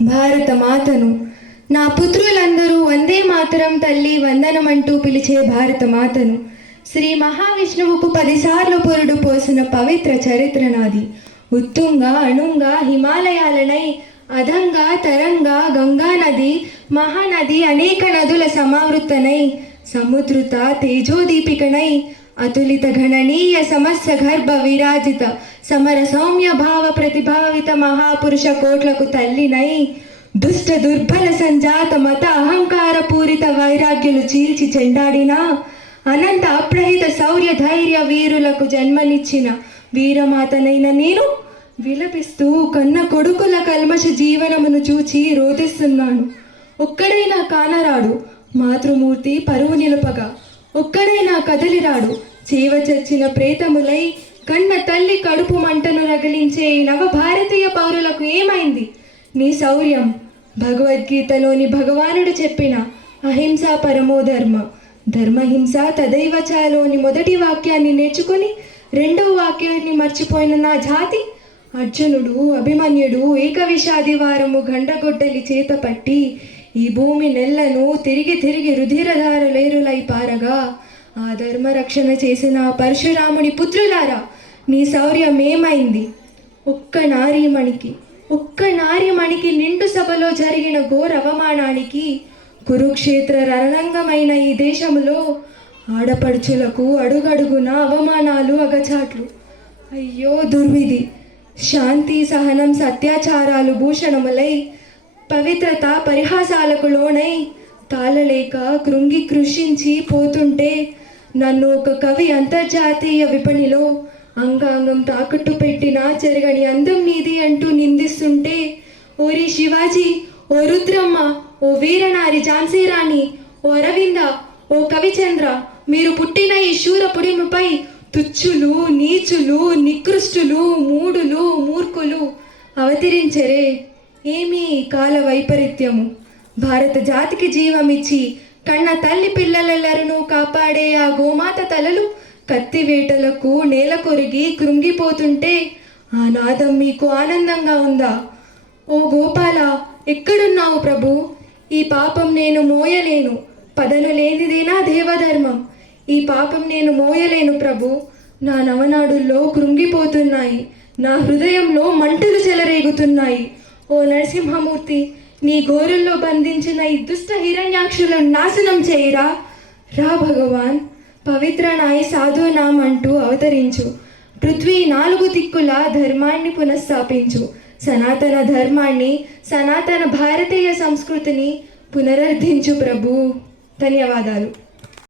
భారత మాతను, నా పుత్రులందరూ వందే మాతరం తల్లి వందనమంటూ పిలిచే భారత మాతను, శ్రీ మహావిష్ణువుకు 10 సార్లు పొరుడు పోసిన పవిత్ర చరిత్ర నాది. ఉత్తుంగా అణుంగా హిమాలయాలనై, అధంగా తరంగా గంగా నది మహానది అనేక నదుల సమావృతనై, సముద్రుత తేజోదీపికనై, అతులిత గణనీయ సమస్య గర్భ విరాజిత సమర సౌమ్య భావ ప్రతిభావిత మహాపురుష కోట్లకు తల్లినై, దుష్ట దుర్బల సంజాత మత అహంకార పూరిత వైరాగ్యులు చీల్చి చెండాడిన అనంత అప్రహిత శౌర్య ధైర్య వీరులకు జన్మనిచ్చిన వీరమాతనైన నేను విలపిస్తూ కన్న కొడుకుల కల్మష జీవనమును చూచి రోధిస్తున్నాను. ఒక్కడైనా కానరాడు మాతృమూర్తి పరువు నిలుపగా, ఒక్కడైనా కదలిరాడు జీవ చచ్చిన ప్రేతములై కన్న తల్లి కడుపు మంటను రగిలించే నవ భారతీయ పౌరులకు ఏమైంది నీ శౌర్యం? భగవద్గీతలోని భగవానుడు చెప్పిన అహింసా పరమో ధర్మ, ధర్మహింస తదైవచాలోని మొదటి వాక్యాన్ని నేర్చుకొని రెండవ వాక్యాన్ని మర్చిపోయిన నా జాతి, అర్జునుడు అభిమన్యుడు ఏకవిషాదివారము గండగొడ్డలి చేత పట్టి ఈ భూమి నెల్లను తిరిగి తిరిగి రుధిరధారలేరులై పారగా ఆ ధర్మరక్షణ చేసిన పరశురాముని పుత్రులారా, నీ శౌర్యం ఏమైంది? ఒక్క నారీమణికి నిండు సభలో జరిగిన ఘోర అవమానానికి, కురుక్షేత్ర రణరంగమైన ఈ దేశంలో ఆడపడుచులకు అడుగడుగున అవమానాలు అగచాట్లు. అయ్యో దుర్విధి! శాంతి సహనం సత్యాచారాలు భూషణములై, పవిత్రత పరిహాసాలకు లోనై తాళలేక కృంగి కృషించి పోతుంటే నన్ను ఒక కవి అంతర్జాతీయ విపణిలో అంగాంగం తాకట్టు పెట్టిన చెరగని అందం నీది అంటూ నిందిస్తుంటే, ఓరి శివాజీ, ఓ రుద్రమ్మ, ఓ వీరనారి ఝాన్సీ రాణి, ఓ అరవింద, ఓ కవిచంద్ర, మీరు పుట్టిన ఈ శూర పుడిమపై తుచ్చులు నీచులు నికృష్టులు మూడులు మూర్ఖులు అవతరించరే. ఏమీ కాల వైపరీత్యము! భారత జాతికి జీవమిచ్చి కన్న తల్లి పిల్లలెల్లరూ కాపాడే ఆ గోమాత తలలు కత్తివేటలకు నేల కొరిగి కృంగిపోతుంటే ఆ నాదం మీకు ఆనందంగా ఉందా? ఓ గోపాల, ఎక్కడున్నావు ప్రభు? ఈ పాపం నేను మోయలేను, పదను లేనిదేనా దేవధర్మం. ఈ పాపం నేను మోయలేను ప్రభు. నా నవనాడుల్లో కృంగిపోతున్నాయి, నా హృదయంలో మంటలు చెలరేగుతున్నాయి. ఓ నరసింహమూర్తి, నీ గోరుల్లో బంధించిన ఈ దుష్ట హిరణ్యాక్షులను నాశనం చేయిరా. రా భగవాన్, పవిత్ర నాయి సాధునాం అంటూ అవతరించు. పృథ్వీ 4 దిక్కుల ధర్మాన్ని పునఃస్థాపించు. సనాతన ధర్మాన్ని, సనాతన భారతీయ సంస్కృతిని పునరుద్ధరించు ప్రభు. ధన్యవాదాలు.